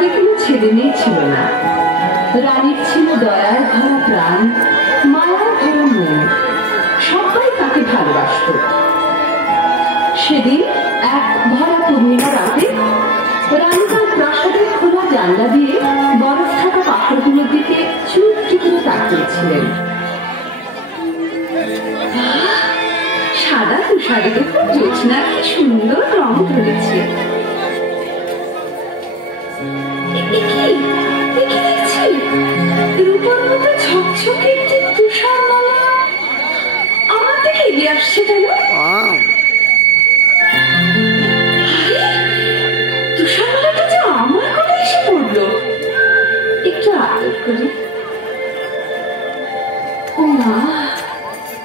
তাদের কোনো ছেলে মেয়ে ছিল না। রানীর ছিল দয়ার ভরা প্রাণ, মায়ার ভরা মন, সবাই তাকে ভালোবাসত। সেদিন এক ভরা পূর্ণিমা রাতে রানী তার প্রাসাদের খোলা জানলা দিয়ে বরফ থাকা পাথরগুলোর দিকে চুপটি করে তাকিয়েছিলেন। সাদা তুষারের উপর জ্যোৎস্না কি সুন্দর রং ধরেছে। রূপর মতো ঝকঝকে একটি তুষার মালা আমার দিকে এগিয়ে আসছে কেন? তুষার মালাটা যে আমার কোলে এসে পড়লো। একটু আদর করি। ও মা,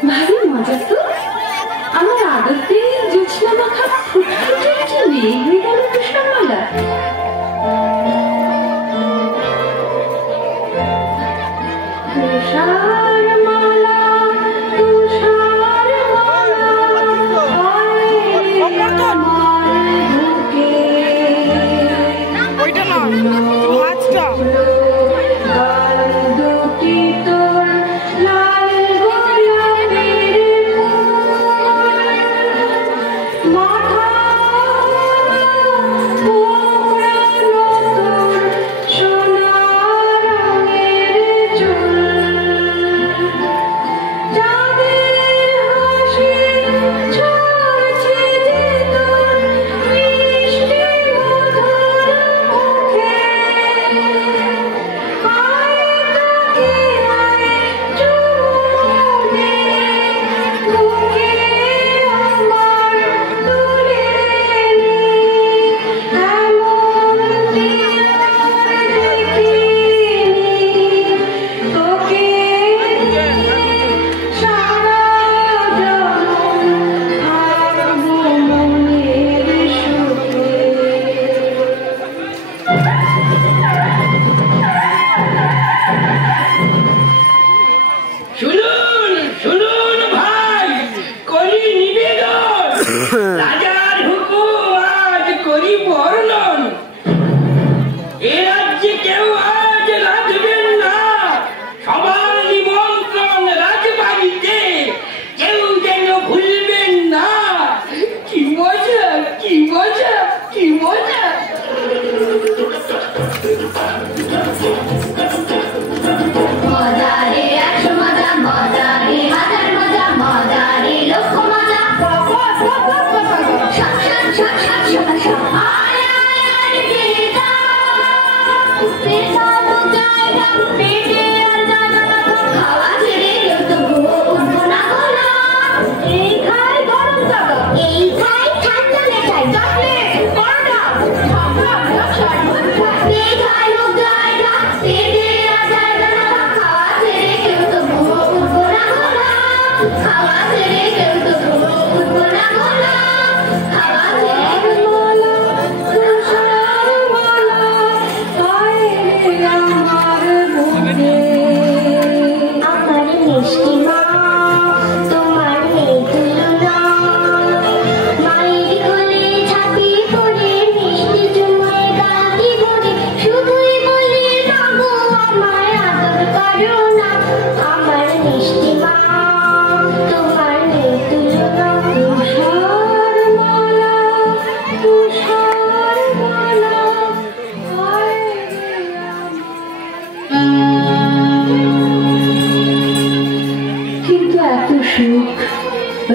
ভারী মজা তো। আমার আদর পেয়ে জ্যোৎস্না মাখা ফুটফুটে একটি মেয়ে হয়ে গেল তুষার মালা।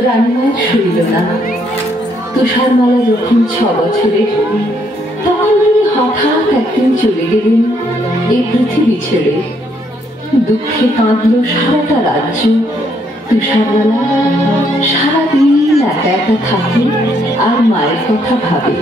রানীমার সইল না। তুষারমালা যখন 6 বছরের, তখন তিনি হঠাৎ একদিন চলে গেলেন এই পৃথিবী ছেড়ে। দুঃখে কাঁদল সারাটা রাজ্য। তুষারমালা সারাদিন একা একা থাকে আর মায়ের কথা ভাবে।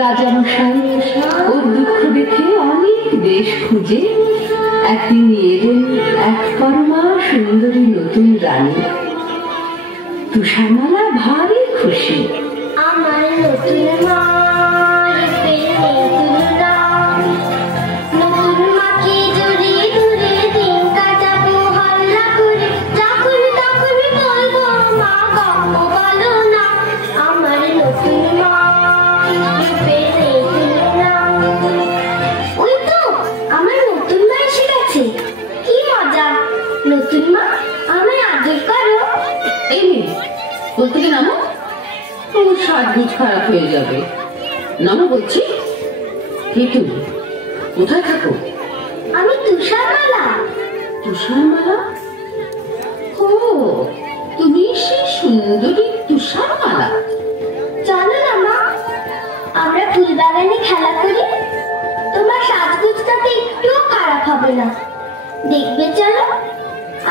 রাজামশাই ওর দুঃখ দেখে অনেক দেশ খুঁজে একদিন নিয়ে এলেন এক পরমা সুন্দরী নতুন রানী। তুষারমালা ভারী খুশি। আমার নতুন মা নতুন মাকে জড়িয়ে সাজগোজ খারাপ হয়ে যাবে। নামো বলছি। কে তুমি? কোথায় থাকো? আমি তুষারমালা। তুষারমালা? ও, তুমি সেই সুন্দরী তুষারমালা। জানো না মা, আমরা ফুলবাগানে খেলা করি, তোমার সাজগোজটাতে একটুও খারাপ হবে না, দেখবে। চলো,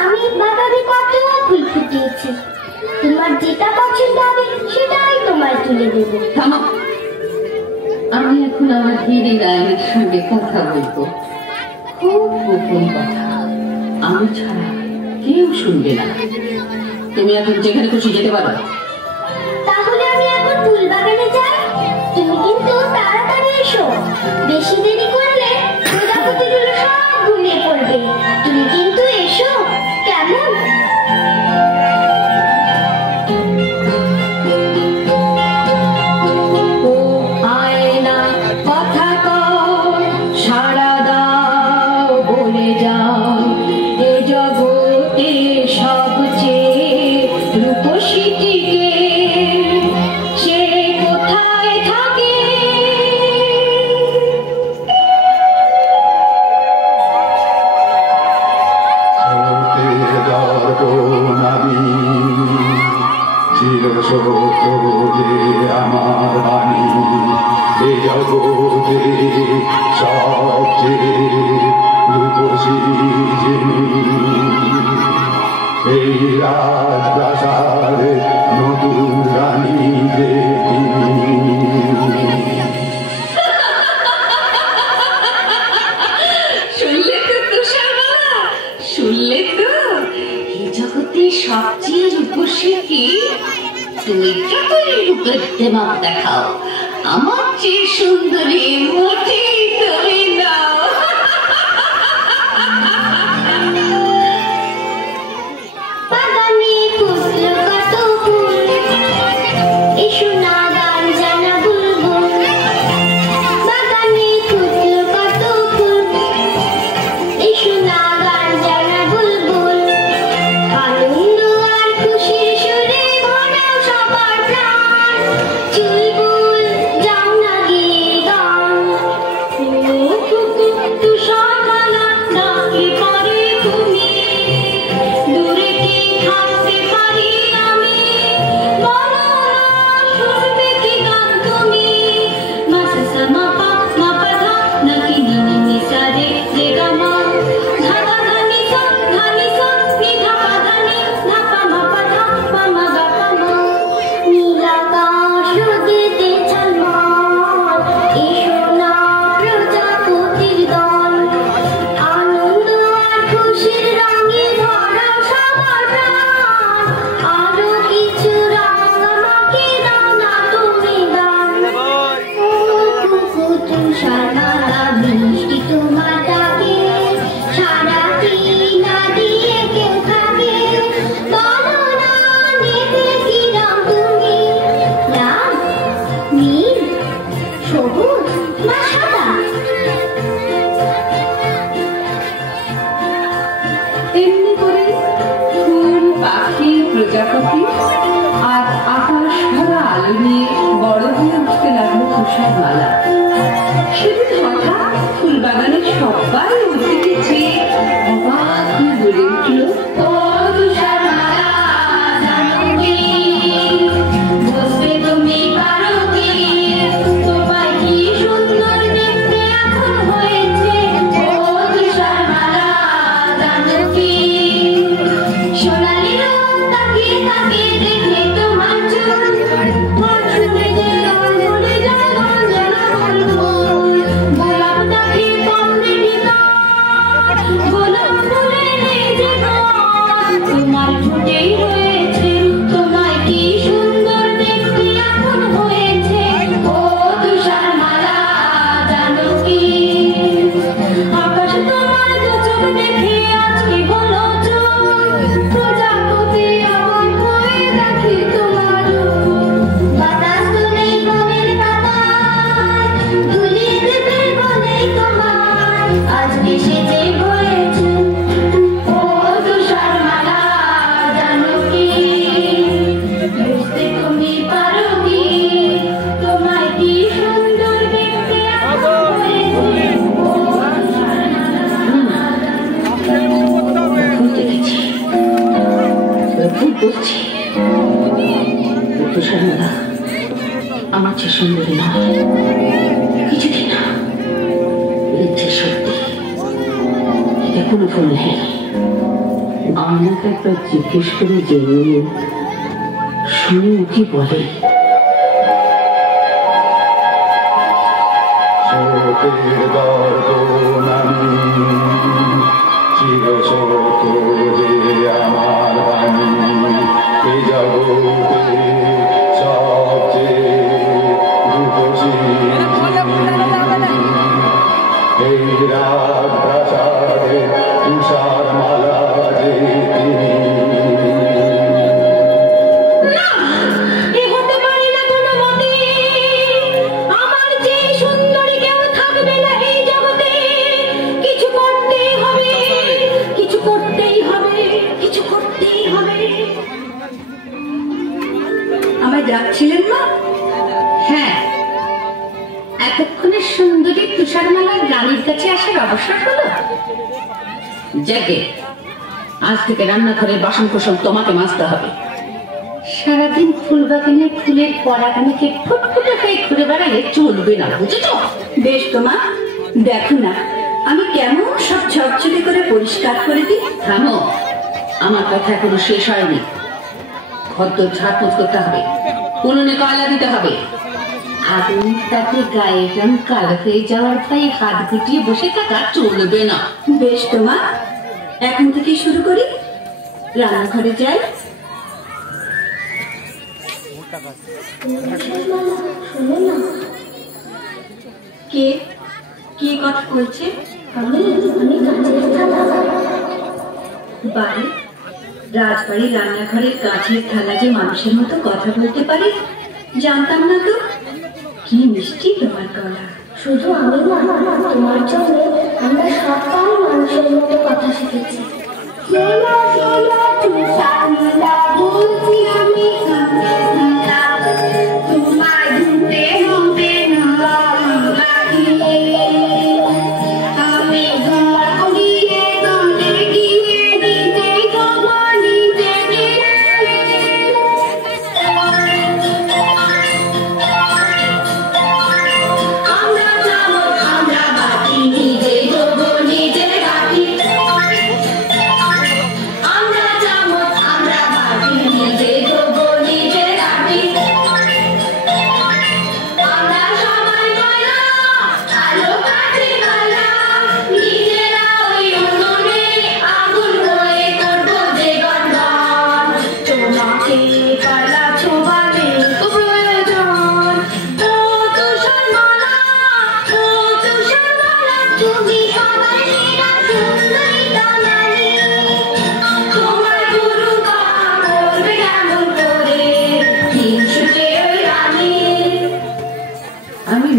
আমি বাগানে কত ফুল ফুটিয়েছি, তোমার যেটা পছন্দ হবে সেটাই তোমায় তুলে দেবো। থামো, আমি এখন আমার হিরি রায়ের সঙ্গে কথা বলবো। খুব গোপন কথা, আমি ছাড়া কেউ শুনবে না। তুমি এখন যেখানে খুশি যেতে পারো। তাহলে আমি এখন ফুলবাগানে যাই, তুমি কিন্তু তাড়াতাড়ি এসো। বেশি দেরি করলে প্রজাপতিগুলো সব ঘুমিয়ে পড়বে। তুমি কিন্তু এসো, কেমন? আমার বাণী এ জগতে সবচেয়ে রূপসী যিনি, এই রাজপ্রাসাদে নতুন রানী শুনলে তো তুষারমালা, শুনলে তো? এই জগতে সবচেয়ে রূপসী কি? তুমি যতই রূপের দেমাক দেখাও, আমার চেয়ে সুন্দরী মোটেই তুমি নাও। বাগানে ফুটলো কত ফুল, এসো না গান জানা বুলবুল। বাগানে ফুটলো কত ফুল, এসো না গান জানা বুলবুল। আনন্দ আর খুশির সুরে ভরা সবার প্রাণ, চুলবুল যাও না গিয়ে গান। তুষারমালা ডাকে পরে তুমি, দূরে কি থাকতে পারি আমি? বলো না শুনবে কি গান তুমি? মা সা সা মা পা ধা নাকি নি নি নি সা রে রে গা মা, ধা ধা ধা নি সা নি ধা পা ধা নি ধা পা মা পা ধা পা মা গা পা মা। নীল আকাশ রোদেতে ঝলমল, এসো না প্রজাপতির দল। আনন্দ আর খুশির রঙে ভরা সবার প্রাণ, আরো কিছু রঙ আমাকে দাও না তুমি দান। ও কুকু তুষারমালা, বৃষ্টি তোমার ডাকে, সারাটি না দিয়ে কেউ থাকে। বলো না নেবে কি রঙ তুমি? লাল, নীল, সবুজ না সাদা? এমনি করে ফুল, পাখি, প্রজাপতি আর আকাশ ভরা আলো নিয়ে বড় হয়ে উঠতে লাগলো তুষারমালা। সেদিন হঠাৎ ফুলবাগানের সবাই ওর দিকে চেয়ে অবাক হয়ে বলে উঠল, ও তুষারমালা, জানো কি বুঝতে তুমি পারো কি? তোমায় কি সুন্দর দেখতে এখন হয়েছে। ও তুষারমালা, জানো কি সোনালি রোদ তাকিয়ে তাকিয়ে দেখে তোমার চুল, মন ছুঁয়ে যে রং ভুলে যায় গঞ্জনা বুলবুল। গোলাপ দেখে কম দেখে গান, গোলাপ ফুলে নেই যে গান। তোমার ঠোঁটেই রয়েছে রূপ, তোমায় কি সুন্দর দেখতে এখন হয়েছে। ও তুষারমালা, জানো কি আকাশ তোমার দু চোখ দেখে আজকে হলো চোখ। প্রজাপতি অবাক হয়ে দেখে তোমার রূপ। বাতাস তুমি বনের পাতায় দুলিয়ে দেবে বলে তোমায়, আজ সেজে হয়েছে। ও তুষারমালা, জানো কি বুঝতে তুমি পারো কি? করছি তুষারমালা আমার যে সুন্দরী না কিছুদিন না ইচ্ছে সত্যি এটা কোনো ভুল নেই আমাকে একবার জিজ্ঞেস করে জেনে শুনে কি বলে আমার বাণী এই জগতে সবচেয়ে রূপসী এই রাজপ্রাসাদে তুষার মালা যে যাচ্ছিলেন না? হ্যাঁ, এতক্ষণে সুন্দরী তুষারমালার রানীর কাছে আসার অবসর হলো। যাকে আজ থেকে রান্নাঘরের বাসন কোসন তোমাকে মাজতে হবে। সারাদিন ফুল বাগানে ফুলের পরাগানিকে ফুটফুটে হয়ে ঘুরে বেড়ালে চলবে না, বুঝেছ? বেশ তো মা, দেখো না আমি কেমন সব ঝকঝকে করে পরিষ্কার করে দিই। থামো, আমার কথা এখনো শেষ হয়নি। ঘরদোর ঝাড়পোছ করতে হবে, উনুনে কয়লা দিতে হবে। আগুন তাতে গায়ের রং কালো হয়ে যাওয়ার ভয়ে হাত গুটিয়ে বসে থাকা চলবে না। বেশ তো মা, এখন থেকে শুরু করি। রান্নাঘরে যাই। কে কে কথা বলছে? বাড়ি রাজবাড়ি রান্নাঘরের কাছের থালা যে মানুষের মতো কথা বলতে পারে জানতাম না তো। কি মিষ্টি তোমার গলা। শুধু আমি না, তোমার জন্য আমরা সবাই মানুষের মতো কথা শিখেছি।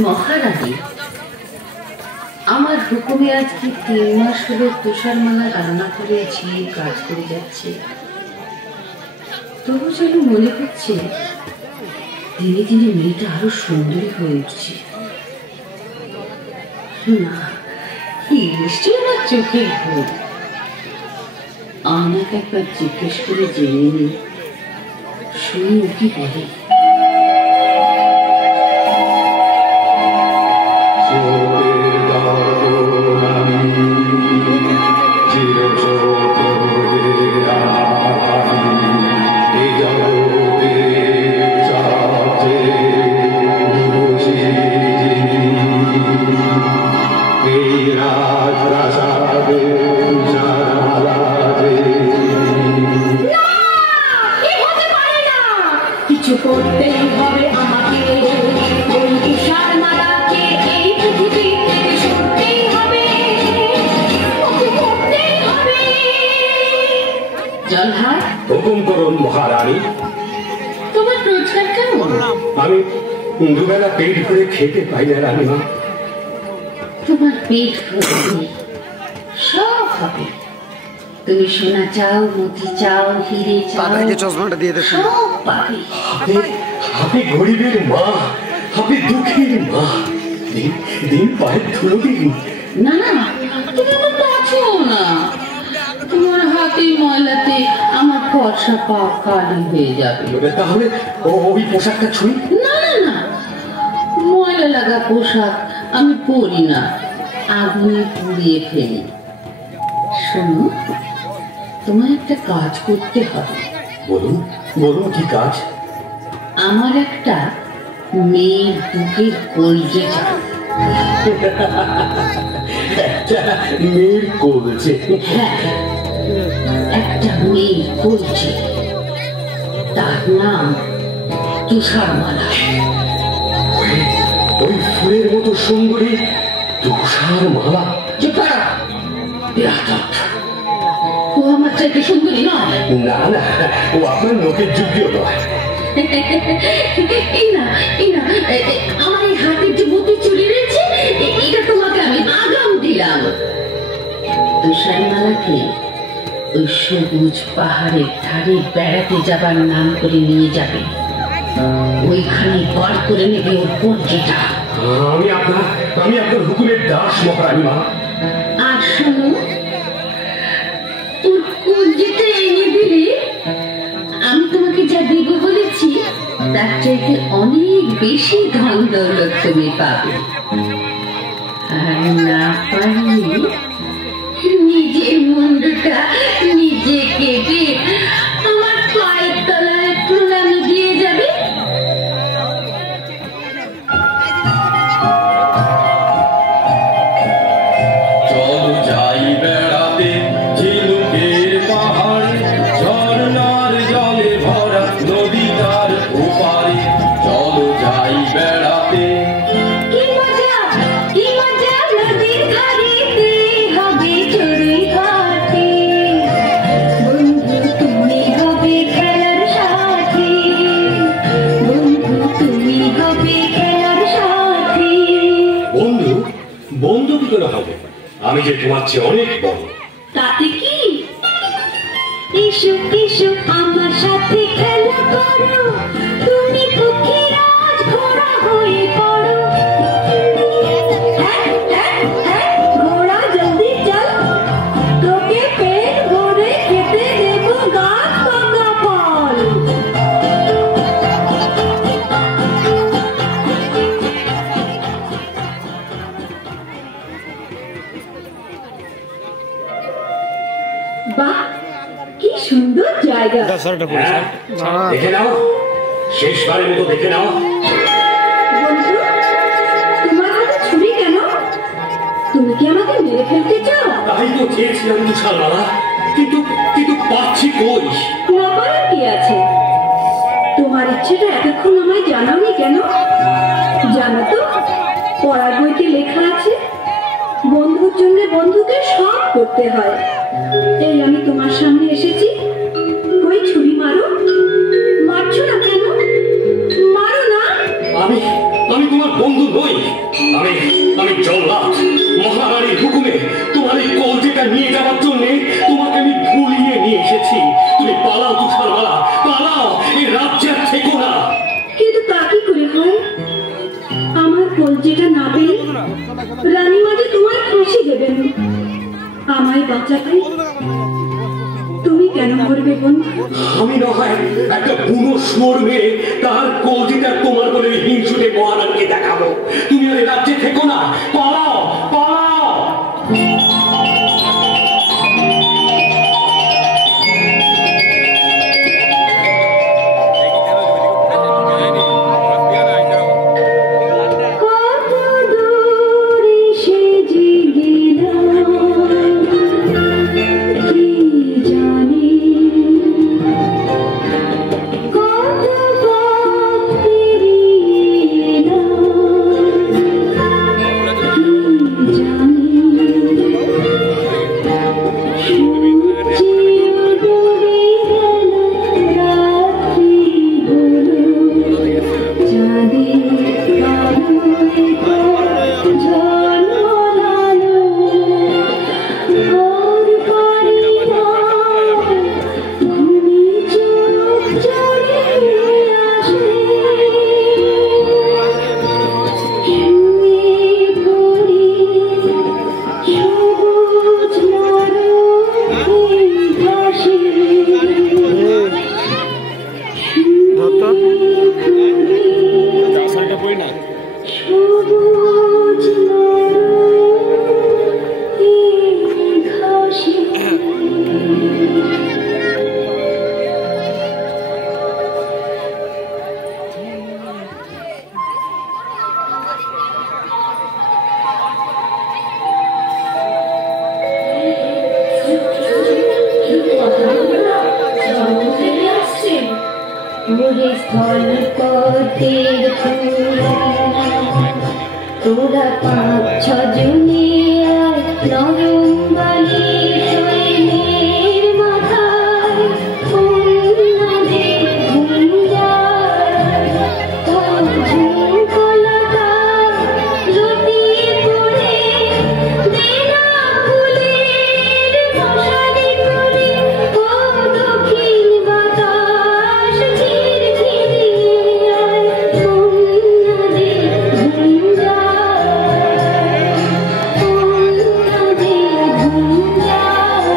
মহারানী, আমার হুকুমে আজকে 3 মাস হলো তুষারমালা রান্না করেছি, কাজ করে যাচ্ছে। তবু যেন মনে হচ্ছে দিনে দিনে মেয়েটা আরো সুন্দরী হয়ে উঠছে। না, নিশ্চয়ই আমার চোখের ভুল। আমাকে একবার জিজ্ঞেস করে জেনে নি, শুনি কি বলে। কিছু করতেই হবে আমাকে, ওই তুষারমালাকে এই পৃথিবী থেকে সরতেই হবে, ওকে করতেই হবে। জলহার, হুকুম করুন মহারানী। তোমার রোজগার কেমন? আমি দুবেলা পেট ভরে খেতে পাই না রানীমা। তোমার পেট ভরে সব হবে। তুমি সোনা চাও, মতি চাও, হিরে চাও, চশমাটা দিয়ে দেখো। সব পাবে। আপনি গরিবের মা, আপনি দুঃখীর মা। দিন পায়ের ধুলো দিন। না না, তুমি আমার আছো না। তোমার হাতে এই ময়লাতে আমার ফর্সা পা কালি হয়ে যাবে। তাহলে ওই পোশাকটা ছুঁই? না না না, ময়লা লাগা পোশাক আমি পরি না, আগুনে পুড়িয়ে ফেলি। শোনো, তোমার একটা কাজ করতে হবে। বলুন বলুন, কি কাজ? আমার একটা মেয়ের বুকের কলজে চাই। একটা মেয়ের কলজে? হ্যাঁ, একটা মেয়ের কলজে, তার নাম তুষারমালা। ওই ফুলের মতো সুন্দরী তুষারমালা? ও আমার চাইতে সুন্দরী নয়। না না, ও আপনার লোকের যোগ্য নয়। এই না আমার এই হাতের যে মতি চুরি রয়েছে, এটা তোমাকে আমি আগাম দিলাম। তুষারমালাকে ওই সবুজ পাহাড়ের ধারে বেড়াতে যাবার নাম করে নিয়ে যাবে। ওইখানে বার করে নেবে ওর কলজেটা। আমি আপনার হুকুমের দাস মহারানী মা। আর শোনো, ওর কলজেটা এনে দিলে আমি তোমাকে যা দেব বলেছি তার চাইতে অনেক বেশি ধন দৌলত তুমি পাবে। আর না পারলে নিজের মুন্ডটা নিজে কেটে আমার পায়ের তলায় প্রণামী দিয়ে যাবে। চলো যাই বেড়াতে ঝিনুকের পাহাড়ে, ঝর্ণার জলে ভরা নদী তার ওপারে। চলো যাই বেড়াতে। কি মজা নদীর ধারেতে হবে চড়ুই ঘাটে, বন্ধু তুমি হবে খেলার সাথী, বন্ধু তুমি হবে খেলার সাথী। বন্ধু? বন্ধু কি করে হবে? আমি যে তোমার চেয়ে অনেক বড়। তাতে কি? এসো এসো আমার সাথে খেলা করো, তুমি পক্ষীরাজ ঘোড়া হয়ে পড়ো। ঘোড়া জলদি চল, তোকে পেট ভরে খেতে দেবো গাছ পাকা ফল। বাহ, কি সুন্দর জায়গা। হ্যাঁ, দেখে নাও, শেষবারের মতো দেখে নাও। বন্ধু, তোমার হাতে ছুরি কেন? তুমি কি আমাকে মেরে ফেলতে চাও? তাই তো চেয়েছিলাম তুষারমালা, কিন্তু পাচ্ছি কই? না পারার কি আছে? তোমার ইচ্ছেটা এতক্ষণ আমায় জানাওনি কেন? জানো তো, পড়ার বইতে লেখা আছে বন্ধুর জন্য বন্ধুকে সব করতে হয়। এই আমি তোমার সামনে এসেছি, ওই ছুরি মারো। মারছো না কেন? মারো না। আমি তোমার বন্ধু নই। আমি জল্লাদ, মহারানীর হুকুমে তোমার এই কলজেটা নিয়ে যাওয়ার জন্য তোমাকে আমি ভুলিয়ে নিয়ে এসেছি। তুমি পালাও তুষারমালা, পালাও, এই রাজ্যে আর থেকো না। কিন্তু তা কি করে হয়? আমার কলজেটা না পেলে রানীমা যে তোমার ফাঁসি দেবেন। আমায় বাঁচাতে তুমি কেন মরবে বন্ধু? আমি না হয় একটা বুনো শুয়োর মেরে তার কলজেটা তোমার বলে হিংসুটে মহারানীকে দেখাবো। তুমি আর এই রাজ্যে থেকো না, পালাও পালাও। কত দূরে সেজে গেলাম কি জানি, কত পথ পেরিয়ে এলাম কি ওরে স্থলপথের ফুল তোরা 5-6 জনে নরম বালি শৈলের মাথায় ফুলনাদে ঘুম যায় তোর ঝুমকলাটা লুটিয়ে পড়ে দেনা ফুলের মশারি করে ও দক্ষিণ বাতাস ঝিরঝিরিয়ে ফুলনাদে ঘুম যায় ফুলনাদে ঘুম যায়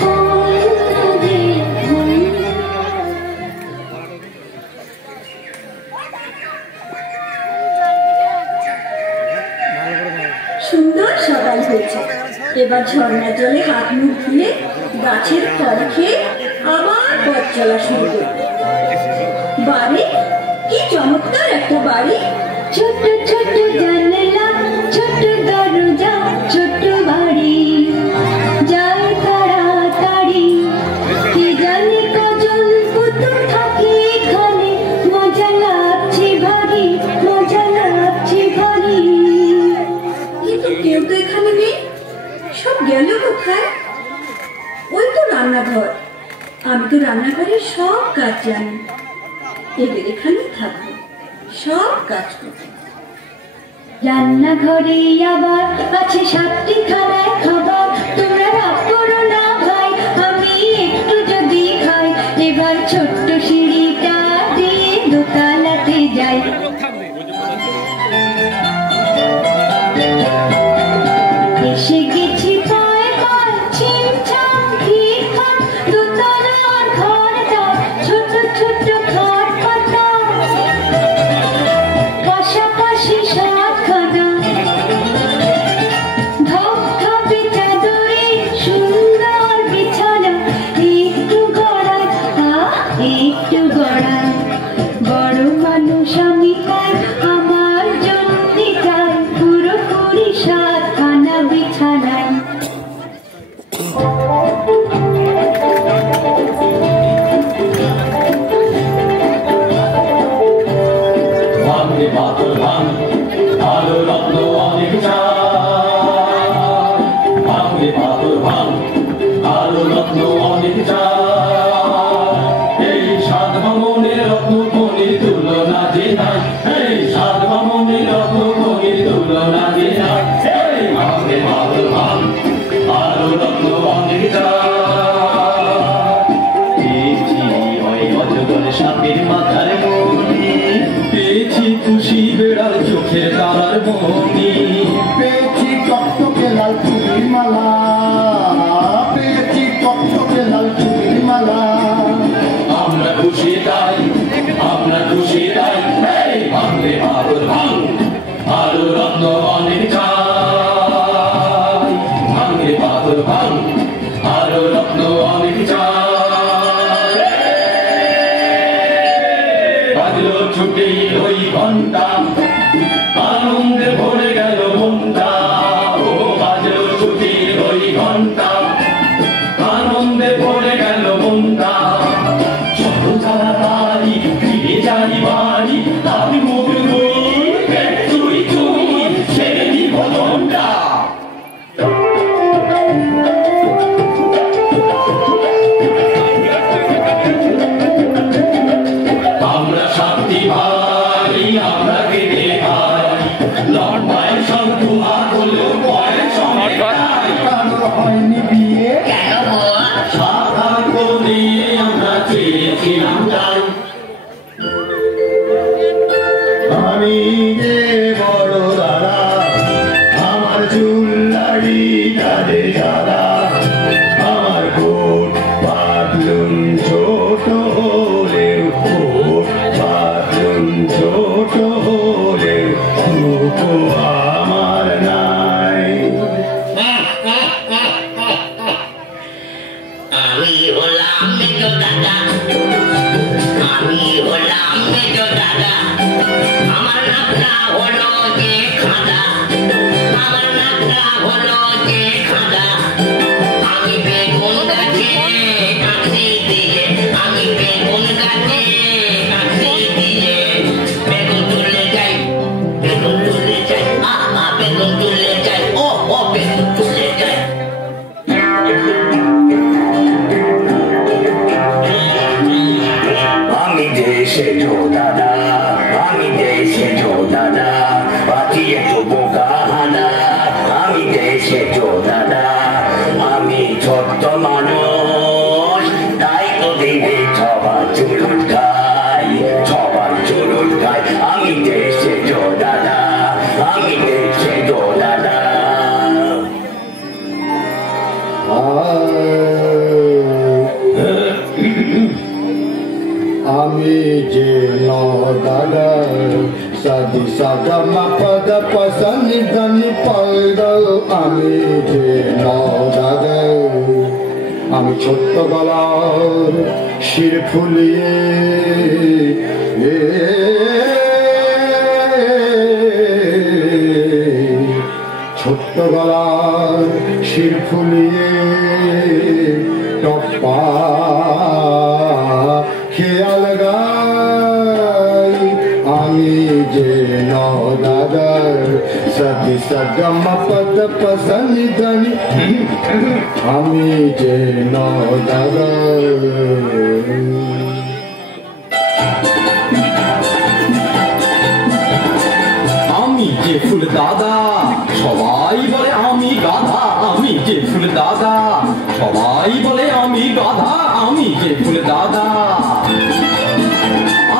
ফুলনাদে ঘুম সুন্দর সকাল হয়েছে। এবার ঝর্ণার জলে হাত মুখ ধুয়ে গাছের ফল খেয়ে আবার পথ চলা শুরু করব। বাড়ি কি চমৎকার একটা বাড়ি! ছোট ছোট জানলা ছোট দরজা ছোট বাড়ি যায় তাড়াতাড়ি কে জানে কজন পুতুল থাকে এখানে মজা লাগছে ভারী মজা লাগছে ভারী কিন্তু কেউ তো এখানে নেই, সব গেল কোথায়? ওই তো রান্নাঘর, আমি তো রান্নাঘরের সব কাজ জানি। এদের এখানেই থাকবো, সব কাজ করবো। রান্নাঘরে আবার আছে 7টি খানায় খাবার তোমরা রাগ করো না ভাই আমি একটু যদি খাই এবার ছোট্ট সিঁড়িটা দিয়ে দোতলাতে যাই এসে গেছি পায়ে পায়ে ছিমছাম খিটখাট দোতলার ঘরটা ছোট ছোট ঘর পাতা পাশাপাশি সাতখানা ধপধপে চাদরে সুন্দর বিছানা একটু গড়ায় একটু গড়ায় বড় মানুষ আমি তাই আমার জন্য চাই পুরোপুরি সাতখানা বিছানা ভাঙে পাথর ভাঙ আলো রত্ন অনেক চাই ভাঙে পাথর ভাঙ আলো রত্ন অনেক চাই এই সাত ভ্রমণের রত্ন খনির তুলনা যে নাই এই সাত ভ্রমণের রত্ন খনির তুলনা যে নাই এই ভাঙে পাথর ভাঙ আলো রত্ন অনেক চাই ওই অজগর সাপের মাথার মনি পেয়েছি খুশি বেড়াল চোখের তারার মনি পেয়েছি টকটকে লাল চুড়ির মালা পেয়েছি টকটকে লাল চুড়ির মালা আমরা খুশি তাই আমরা খুশি তাই এই ভাঙলে পাথর ভাঙ আলো রত্ন অনেক চাই ভাঙলে পাথর ভাঙ আলো রত্ন অনেক চাই বাজলো ছুটি ওই ঘন্টা আনন্দে ভরে গেল মনটা ও বাজলো ছুটি ওই ঘন্টা আনন্দে ভরে গেল মনটা চলো তাড়াতাড়ি ফিরে যাই বাড়ি আমি মুখ তুই তুই ছেড়ে দিব মনটা আমরা শান্তি ভাই আমরা কেটে ভাই লম্বায় শঙ্কু হলো পয়ের সঙ্গে কারোর হয়নি বিয়ে সাদা করে আমরা চেয়েছিলাম তাই আমি যে বড় দাদা আমার চুল দাড়ি তাদের দাদা আমার কোট পাতলুন ছোট হলেও কোট পাতলুন ছোট হলেও দুঃখো আমার নাই আমি হলাম মেজো দাদা আমি হলাম মেজো দাদা আমার নাকটা হলো যে খাদা আমার নাকটা হলো যে খাদা আমি বেগুন গাছে কাছে দিয়ে আমি বেগুন গাছে আমি যে দাদা সাদি সাগা মাপদ পসনি ধনি পদ আমি যে দাদা আমি ছোট্ট গলার শির ফুলিয়ে ছোট্ট গলার শির ফুলিয়ে টপ্পা খেয়াল গাই আমি যে দাদার সদি সগম পদ পসনি ধনি আমি যে দাদার আমি যে ফুল দাদা সবাই বলে আমি গাধা আমি যে ফুল দাদা সবাই বলে আমি গাধা আমি যে ফুল দাদা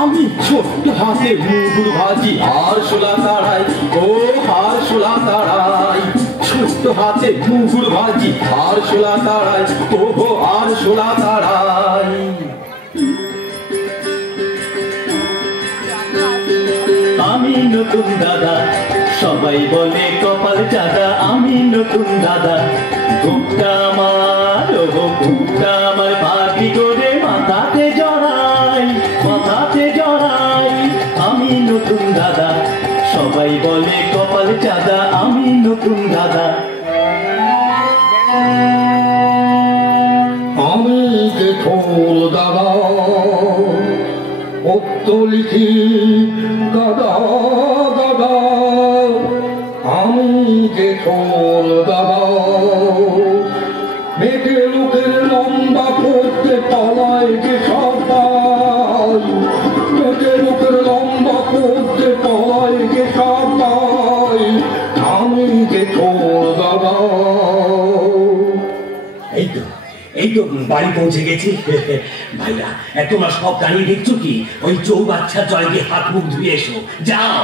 আমি ছোট্ট হাতে মুগুর ভাজি আর শোলা তাড়াই ও হার শোলা তাড়াই ছোট্ট হাতে মুগুর ভাজি আর শোলা তাড়াই ও আর শোলা তাড়াই আমি নতুন দাদা সবাই বলে কপাল চাঁদা আমি নতুন দাদা ঘুমটা আমার ঘুমটা আমার পাখি করে মাথাতে জড়াই আমি নতুন দাদা সবাই বলে কপাল চাঁদা আমি নতুন দাদা আমি যে ছোল দাদা উত্তলিখি দাদা দাদা আমি যে ছোল দাদা মেঘে লোকের লম্বা করতে পালায় যে সবাই মেঘে লোকের লম্বা করতে পালায় যে সবাই আমি যে ছোল দাদা এই তো বাড়ি পৌঁছে গেছি ভাইরা তোমরা সব দাঁড়িয়ে দেখছো কি ওই চৌবাচ্চার জলে গিয়ে হাত মুখ ধুয়ে এসো যাও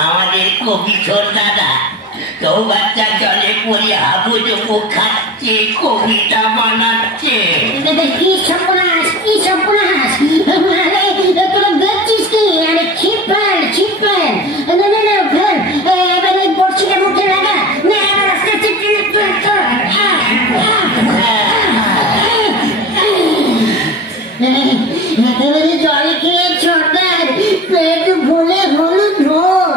আমাদের কবি ছোট দাদা চৌবাচ্চার জলে পড়ে হাবুডুবু খাচ্ছে কবিতা বানাচ্ছে কি সর্বনাশ তোরা দেখছিস কি আরে ছিপাল এবার এই বড়শিটা মুখে লাগা না এবার আস্তে আস্তে একেবারে জলে খেয়ে ছোটার পেট ভুলে হলুদ ধর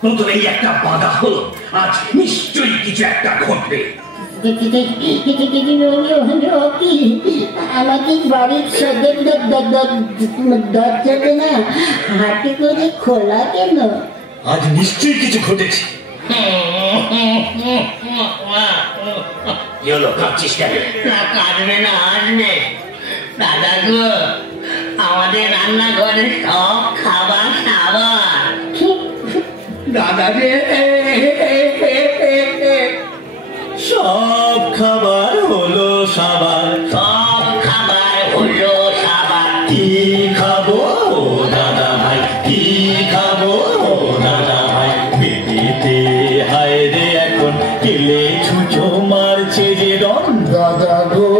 প্রথমেই একটা বাধা হলো আজ নিশ্চয়ই কিছু একটা ঘটবে আমাকে বাড়ির সদর দরজাটা না হাতে করে খোলা কেন আজ নিশ্চয়ই কিছু ঘটেছে কাঁদছিস কেন কাঁদবে না আসবে দাদা গো আমাদের রান্নাঘরে সব খাবার দাদা রে সব খাবার হলো সাবার সব খাবার হলো সাবার কি খাবো দাদা ভাই কি খাবো দাদা ভাই পেটেতে হায় রে এখন কেলে ছুঁচো মারছে যে রং দাদা গো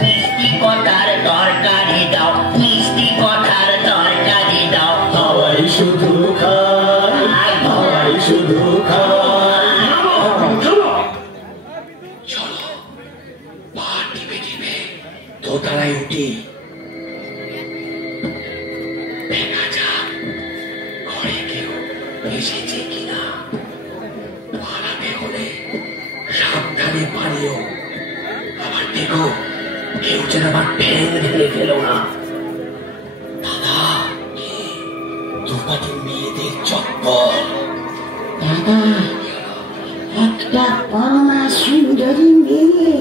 মিষ্টি কটার তরকারি দাও মিষ্টি কটার তরকারি দাও সবাই শুধু খায় সবাই শুধু খায় চলো পা টিপে টিপে দোতলায় উঠি দেখা যাক ঘরে কেউ এসেছে কিনা পালাতে হলে সাবধানে পালিও আবার দেখো কেউ যেন আবার ঠ্যাং ঢেলে ফেলো না দাদা দুপাটি মেয়েদের চপ্পল দাদা একটা পরমা সুন্দরী মেয়ে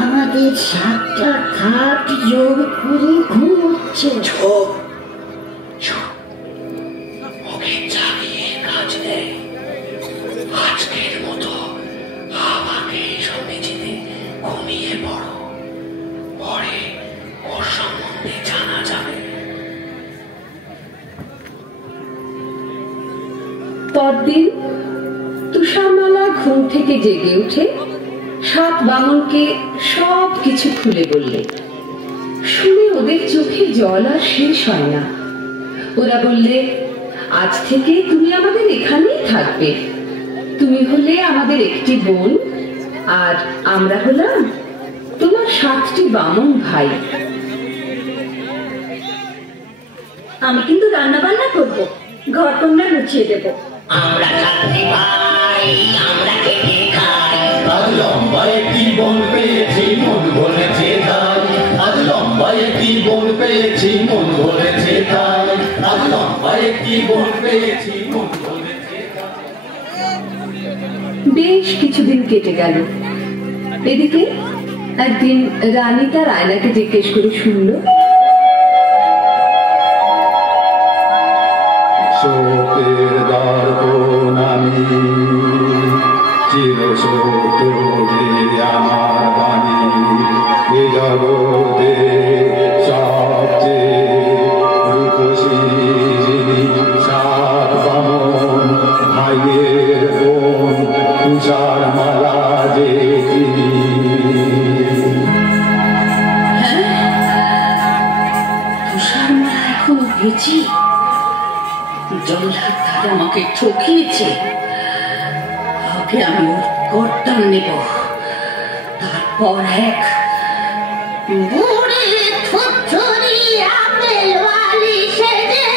আমাদের সাতটা খাট জোর করে ঘুমোচ্ছে ওকে চালিয়ে কাজ নেই আজকের মতো আমাকে সব মেঝেতে ঘুমিয়ে পড়ো পরে ওর সম্বন্ধে জানা যাবে পরদিন তুষারমালা ঘুম থেকে জেগে উঠে 7 বামনকে সব কিছু খুলে বললে। শুনে ওদের চোখে জল আর শেষ হয় না। ওরা বললে, আজ থেকে তুমি আমাদের এখানেই থাকবে। তুমি হলে আমাদের একটি বোন, আর আমরা হলাম তোমার 7টি বামন ভাই। আমি কিন্তু রান্না বান্না করবো, ঘর কন্যা লুচিয়ে দেবো। আমরা 7টি ভাই, আমরা খেতে খাই। আজ লম্বা একটি বোন পেয়েছি, মন ভরেছে তাই। আজ লম্বা একটি বোন পেয়েছি, মন ভরেছে তাই। আজ লম্বা একটি বোন পেয়েছি, মন ভরেছে তাই। বেশ কিছুদিন কেটে গেল। এদিকে একদিন রানী তার আয়নাকে জিজ্ঞেস করে শুনল, শোকের দর্পণ আমি, চির সত্য যে আমার বাণী, এ জগতে সবচেয়ে রূপসী যিনি, 7 বামন ভাইয়ের বোন, তুষার মালা যে তিনি। তুষার মালা এখনো বেঁচে? জল্লাদ দাদা আমাকে ঠকিয়েছে। আগে আমি ওর গর্দান নেব, তারপর এক বুড়ি থুথুরি আপেল ওয়ালি সেজে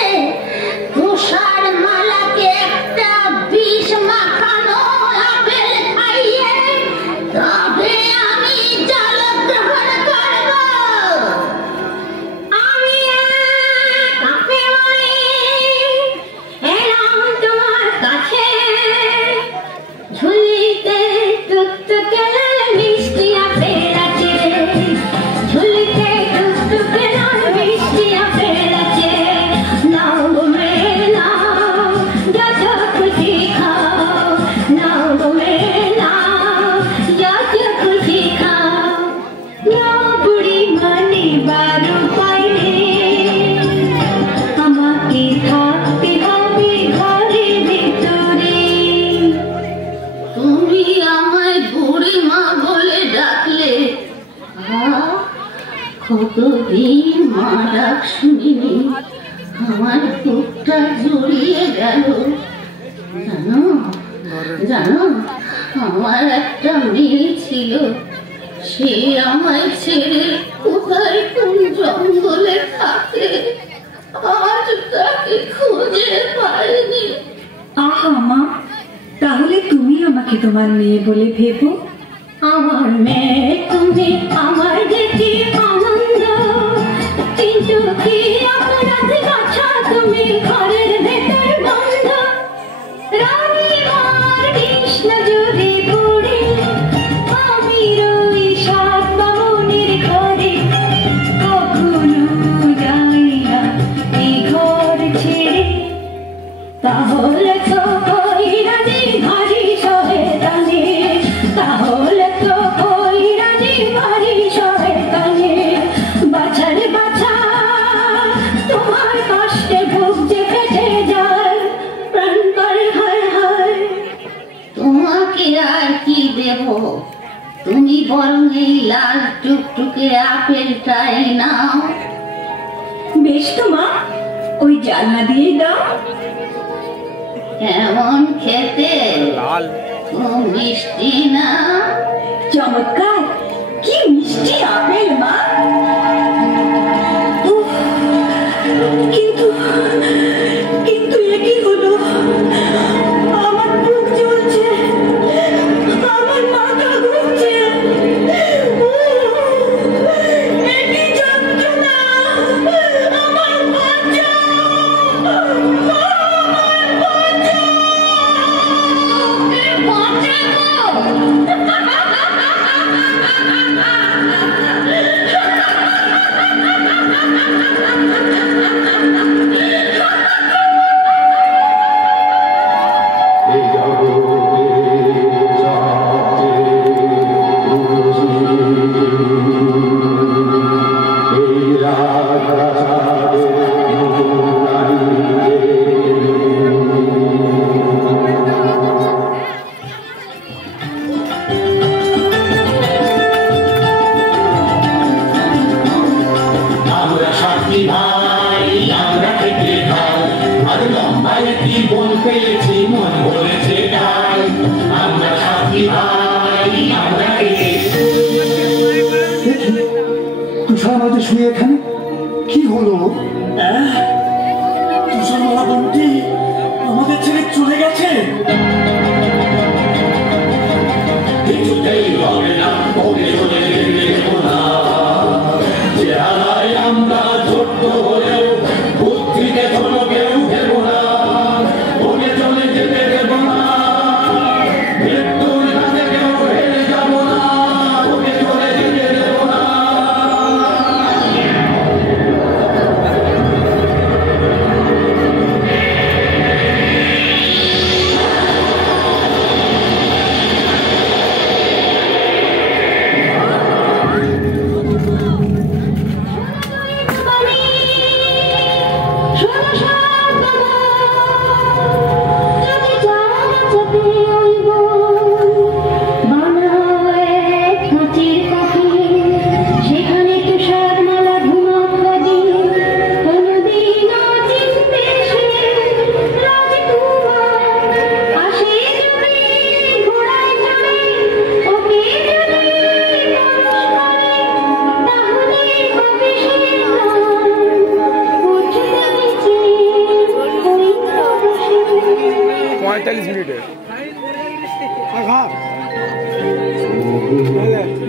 তুষার মালাকে একটা বিষ মাখানো আপেল খাইয়ে তবে আমি জলগ্রহণ করব। আমি আপেল এলাম তোমার কাছে, ঝুলিতে টুকটুকে লাল মিষ্টি আপেল আছে, ঝুলিতে টুকটুকে লাল মিষ্টি আপেল আছে। নাও গো মেয়ে নাও, যত খুশি খাও। নাও গো মেয়ে নাও, যত খুশি খাও। নাও বুড়ি মানে বারো পাইলে, আমাকে থাকতে হবে ঘরের ভিতরে। তুমি আমায় বুড়ি মা বলে ডাকলে, কতদিন মা ডাক শুনিনি, আমার বুকটা জড়িয়ে গেল। জানো জানো, আমার একটা মেয়ে ছিল, সে আমায় ছেড়ে কোথায় কোন জঙ্গলে থাকে, আজ তাকে খুঁজে পাইনি। আহা মা, তাহলে তুমি আমাকে তোমার মেয়ে বলে ভেবো। আমার মেয়ে তুমি, আমার যেটি আনন্দ, কিন্তু কি অপরাধ বাছা তুমি ঘরের ভেতর বন্ধ। রানী মার কৃষ্ণ জুড়ে পড়ে আমি রই 7 বামনের ঘরে, কখনো যাই না এই ঘর ছেড়ে। তাহলে তো ওই রানী ভারী শয়তানি, তাহলে তো ওই রানী ভারী শয়তানি। বাছার বাছা তোমার কষ্টে বুক যে ফেটে যায়, প্রাণ করে হায় হায়। তোমাকে আর কি দেব, তুমি বরং এই লাল টুকটুকে আপেলটাই নাও। বেশ তো মা, ওই জানলা দিয়ে দাও। কেমন খেতে, খুব মিষ্টি না? চমৎকার, কি মিষ্টি আপেল মা। উফ, কিন্তু কিন্তু এ কি হলো, আমার বুক জ্বলছে, আমার মাথা ঘুরছে। এ কি যন্ত্রণা, আমার বাঁচাও, আমার বাঁচাও। বাঁচাবো জীবন পেয়েছি মন বলেছে তাই আমরা সাথী ভাই আমরা তুষার মাঝে শুয়ে এখানে কি হলো? তুষারমালা বন্ধু আমাদের ছেড়ে চলে গেছে। কিছুতেই হবে না ওকে চলে যেতে না চেহারায় আমরা ছোট্ট হলেও বুদ্ধিতে কোনো কেউ দেব না ওকে চলে যেতে দেব না মৃত্যুর কাছে কেউ হেরে যাব না ওকে চলে যেতে দেব না।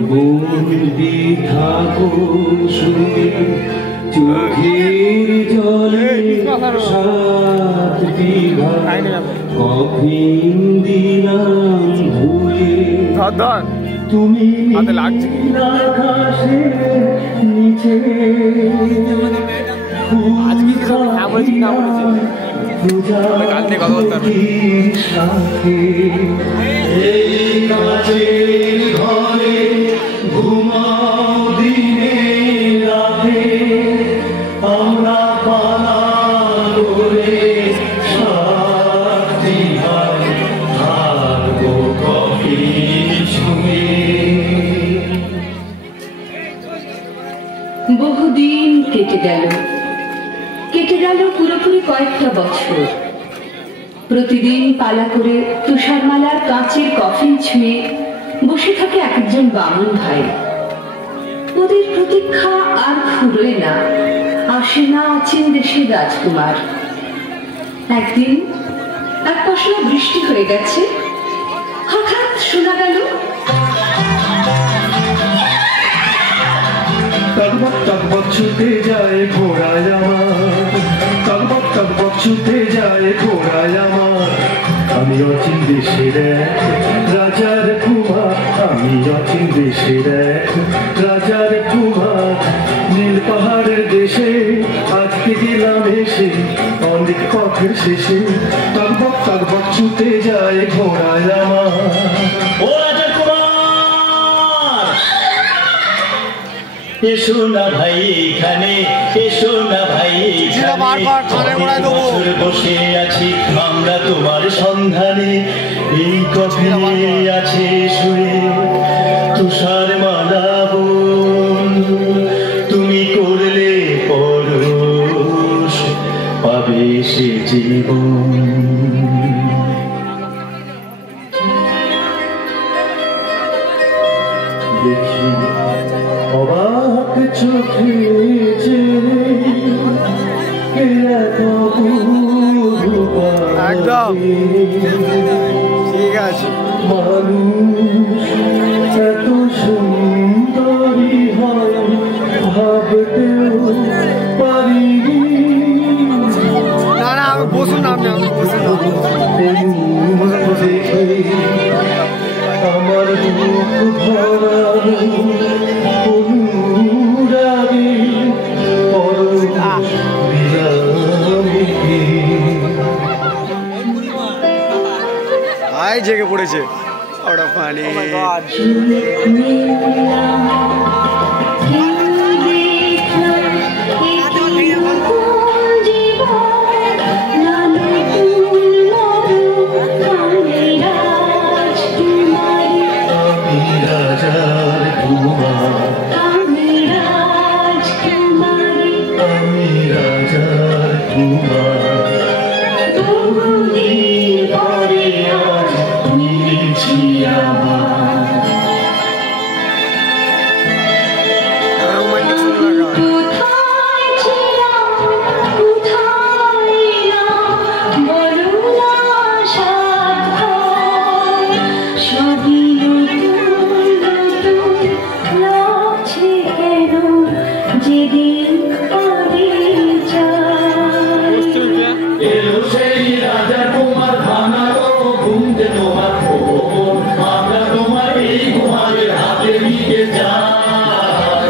বন্দি থাকো শুয়ে চোখের জলে সাত বিঘা কফিন দিলাম ধুয়ে তুমি আকাশের নিচে এই কাছের ঘরে ঘুমাও দিনে রাতে আমরা পালা করে সাথী ভাই থাকবো কফি ছুঁয়ে। বহুদিন কেটে গেল পুরোপুরি কয়েকটা বছর। প্রতিদিন পালা করে তুষারমালার কাঁচের কফিন ছুঁয়ে বসে থাকে এক একজন বামুন ভাই। ওদের প্রতীক্ষা আর ফুরোয় না, আসে না অচিন দেশের রাজকুমার। একদিন এক পশলা বৃষ্টি হয়ে গেছে, হঠাৎ শোনা গেল টকবক টকবক ছুটে যায় ঘোড়ায় আমার, টকবক টকবক ছুটে যায় ঘোড়ায় আমার। আমি অচিন দেশের এক রাজার কুমার, আমি অচিন দেশের এক রাজার কুমার। নীল পাহাড়ের দেশে আজকে গেলাম এসে অনেক পথের শেষে। টকবক টকবক ছুটে যায় ঘোড়ায় আমার। ও রাজা কুমার এসো না ভাই এখানে, এসো না ভাই এখানে। বসে আছি আমরা তোমার সন্ধানে, এই কফিনে আছে শুয়ে তুষারমালা বন্ধু। তুমি করলে পরশ পাবে সে জীবন। দেখি অবাক চোখে একদম ঠিক আছে। মানুষ এত সুন্দরী হয় ভাবতেও পারিনি। না না বসুন না, আপনি বসুন আমার বুক ভরা অনুরাগে আই জেগে পড়েছে ওটা পানি। আমি রাজার কুমার। এলো সেই রাজা কুমার ভাঙালো ঘুম যে তোমার খবর আমরা তোমার এই ঘুমারের হাতে নিয়ে যাই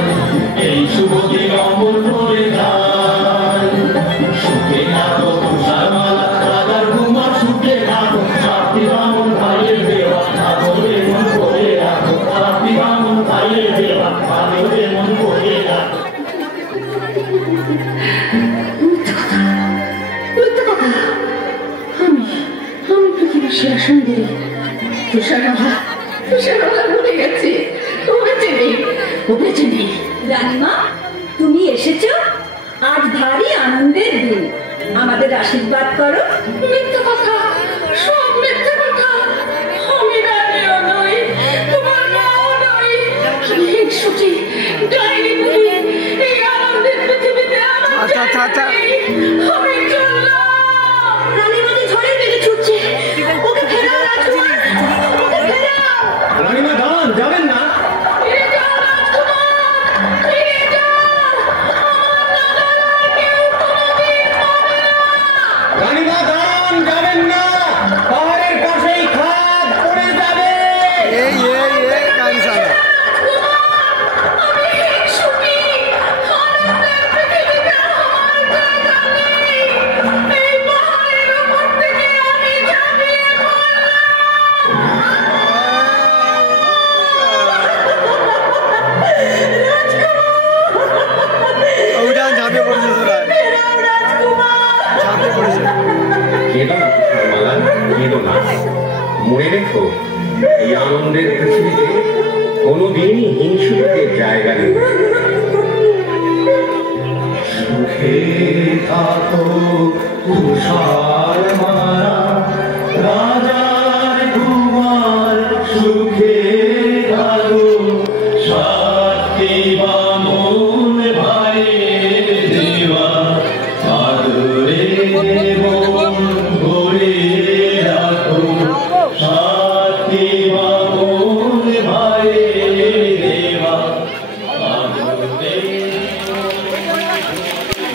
এই শুভ দিন অমর করে যাই সুখে থাকো তুষার মালা রাজার কুমার সুখে থাকো সাথী বামন ভাইয়ের দেওয়া সাগরে মন করে রাখো সাথী বামন ভাইয়ের দেওয়া সাগরে মন করে রাখো আমি পৃথিবীর সেরা সুন্দরী তুষারমালা ভুলে গেছি বেঁচে নেই। রানীমা তুমি এসেছো আজ ভারী আনন্দের দিন আমাদের আশীর্বাদ করো। মিথ্যা কথা, সব মিথ্যা কথা। আমি রানীও নই, তোমার মাও নই, আমি হিংসুটি ডাইনি বলি। এই আনন্দের পৃথিবীতে আমার আমি চললাম। রানীমাকে ঝড়ের বেগে ছুটছে, ওকে ফেরাও রাজকুমার, ওকে ফেরাও। রানীমা দাঁড়ান, যাবেন না। ফিরে যাও রাজকুমার, ফিরে যাও। আমার দাদারা কেউ কোনোদিন মরে না। রানীমা দাঁড়ান, যাবেন না। পাহাড়ের পাশেই খাদ পড়ে যাবে। আমি হিংসুটি, আনন্দের পৃথিবীতে আমার জায়গা নেই। এই পাহাড়ের উপর থেকে আমি ঝাঁপিয়ে কেঁদো না তুষারমালা, কেঁদো না। মনে রেখো এই আনন্দের পৃথিবীতে কোনোদিনই হিংসুটের জায়গা নেই।